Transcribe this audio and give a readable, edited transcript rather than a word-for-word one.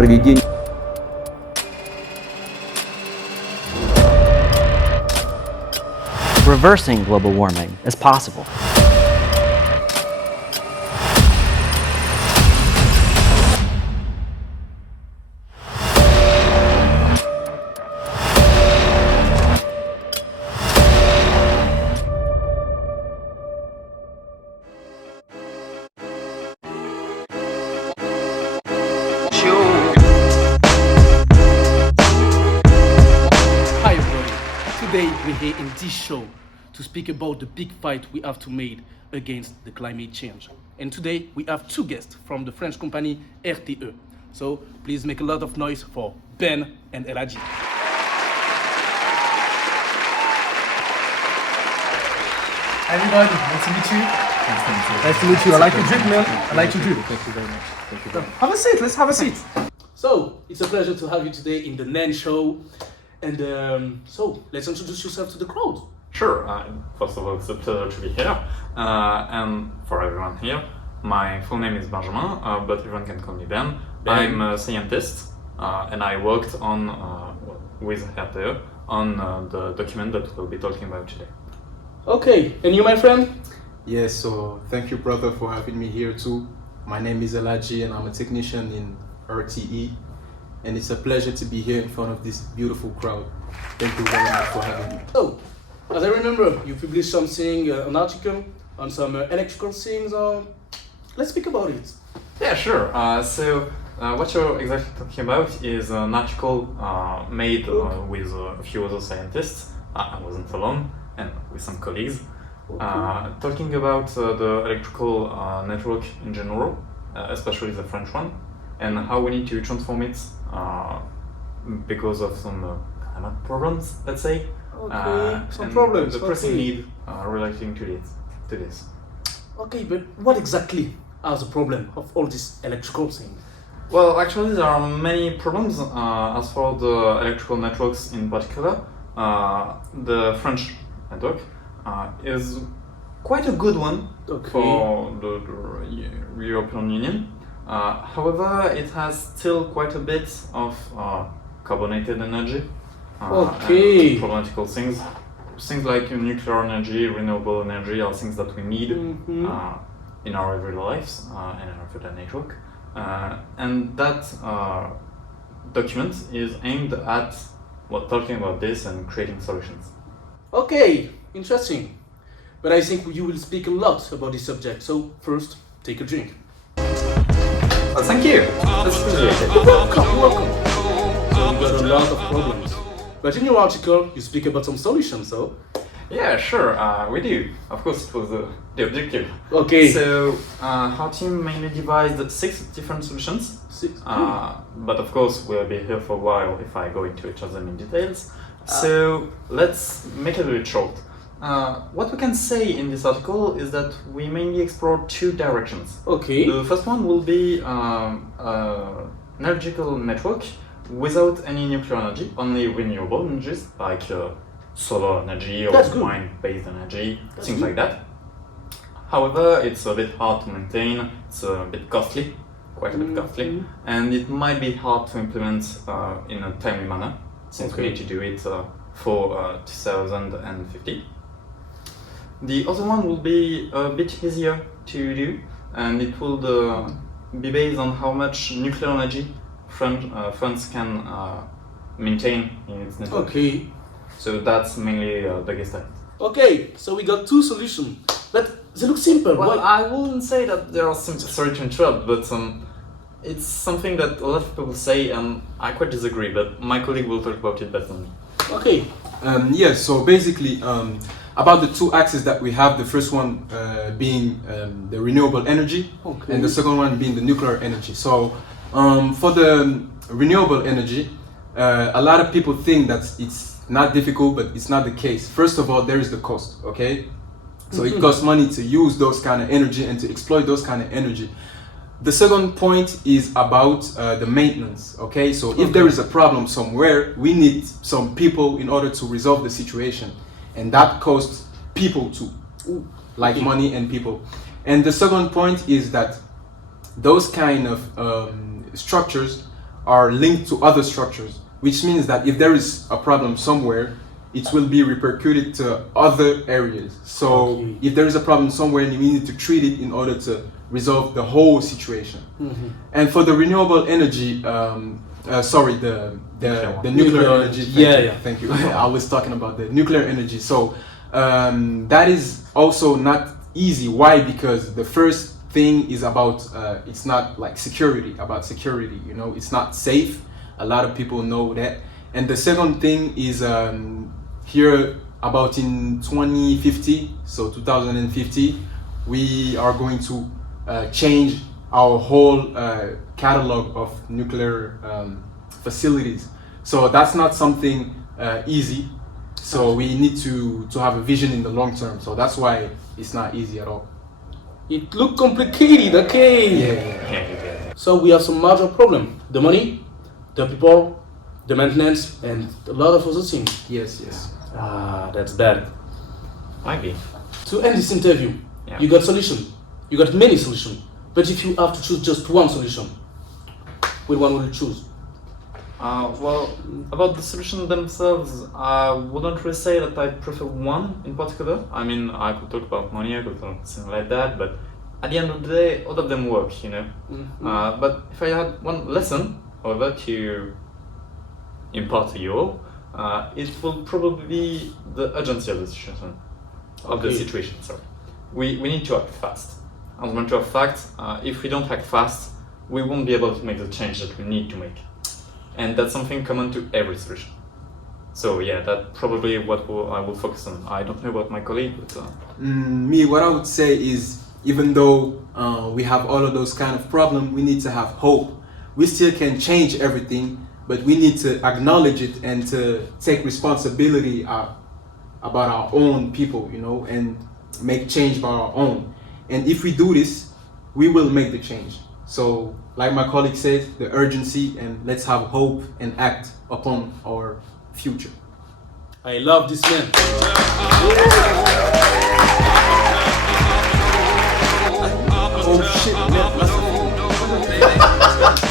проведения. Reversing global warming is possible. Hi everybody, today we're here in this show to speak about the big fight we have to make against the climate change. And today we have two guests from the French company RTE. So please make a lot of noise for Ben and Elhadji. Everybody, nice to meet you. Nice to meet you. I like your drink, man. I like your drink. Thank you very much. Thank you very much. Have a seat. Let's have a seat. So it's a pleasure to have you today in the NAN show. And so let's introduce yourself to the crowd. Sure. First of all, it's a pleasure to be here. And for everyone here, my full name is Benjamin, but everyone can call me Ben. I'm a scientist, and I worked on with RTE on the document that we'll be talking about today. Okay, and you, my friend? Yes, so thank you, brother, for having me here too. My name is Elhadji, and I'm a technician in RTE. And it's a pleasure to be here in front of this beautiful crowd. Thank you very much for having me. So, as I remember, you published something, an article on some electrical things. Let's speak about it. Yeah, sure. So what you're exactly talking about is an article made with a few other scientists. I wasn't alone, and with some colleagues, talking about the electrical network in general, especially the French one, and how we need to transform it because of some climate problems, let's say. Okay, some and problems. The pressing okay. need relating to this. Okay, but what exactly are the problem of all this electrical thing? Well, actually, there are many problems as for the electrical networks in particular. The French network is quite a good one for the European Union. However, it has still quite a bit of carbonated energy and problematical things. Things like nuclear energy, renewable energy are things that we need in our everyday lives and in our everyday network. And that document is aimed at talking about this and creating solutions. Okay, interesting. But I think you will speak a lot about this subject. So first, take a drink. Well, thank you. That's appreciated. Welcome. So you got a lot of problems. But in your article, you speak about some solutions, so? Yeah, sure, we do. Of course, it was the objective. Okay. So, our team mainly devised 6 different solutions. But of course, we'll be here for a while if I go into each of them in details. So, let's make it a bit short. What we can say in this article is that we mainly explore 2 directions. Okay. The first one will be an energetical network without any nuclear energy, only renewable energies like solar energy or wind-based energy, things like that. However, it's a bit hard to maintain, it's a bit costly, quite a bit costly, and it might be hard to implement in a timely manner, since we need to do it for 2050. The other one will be a bit easier to do, and it will be based on how much nuclear energy France can maintain in its network. Okay. So that's mainly the gestalt. Okay, so we got 2 solutions, but they look simple. Well, Why? I wouldn't say that there are some. Sorry to interrupt, but it's something that a lot of people say, and I quite disagree. But my colleague will talk about it better than me. Okay. Yes, so basically, about the 2 axes that we have, the first one being the renewable energy, and the second one being the nuclear energy. So for the renewable energy, a lot of people think that it's not difficult, but it's not the case. First of all, there is the cost, okay? So it costs money to use those kind of energy and to exploit those kind of energy. The second point is about the maintenance, okay? So if there is a problem somewhere, we need some people in order to resolve the situation. And that costs people too, like money and people. And the second point is that those kind of structures are linked to other structures, which means that if there is a problem somewhere, it will be repercuted to other areas. So if there is a problem somewhere, we need to treat it in order to resolve the whole situation. And for the renewable energy, the nuclear energy. Thank you. I was talking about the nuclear energy. So that is also not easy. Why? Because the first thing is about it's not like security. You know, it's not safe. A lot of people know that. And the second thing is here about in 2050, so 2050, we are going to change our whole catalog of nuclear facilities. So that's not something easy. So we need to have a vision in the long term. So that's why it's not easy at all. It look complicated, okay? Yeah. So we have some major problem: the money, the people, the maintenance, and a lot of other things. Yes. Ah, that's bad. Might be. To end this interview, you got solution. You got many solutions. But if you have to choose just one solution, which one will you choose? Well, about the solution themselves, I wouldn't really say that I prefer one in particular. I mean, I could talk about money, I could talk about something like that, but at the end of the day, all of them work, you know. But if I had one lesson, however, to impart to you all, it will probably be the urgency of the situation. Sorry. We need to act fast. As a matter of fact, if we don't act fast, we won't be able to make the change that we need to make. And that's something common to every solution. So yeah, that's probably what I will focus on. I don't know about my colleague, but... Me, what I would say is, even though we have all of those kind of problems, we need to have hope. We still can change everything, but we need to acknowledge it and to take responsibility about our own people, you know, and make change by our own. And if we do this, we will make the change. So, like my colleague said, the urgency, and let's have hope and act upon our future. I love this man. Oh shit, man.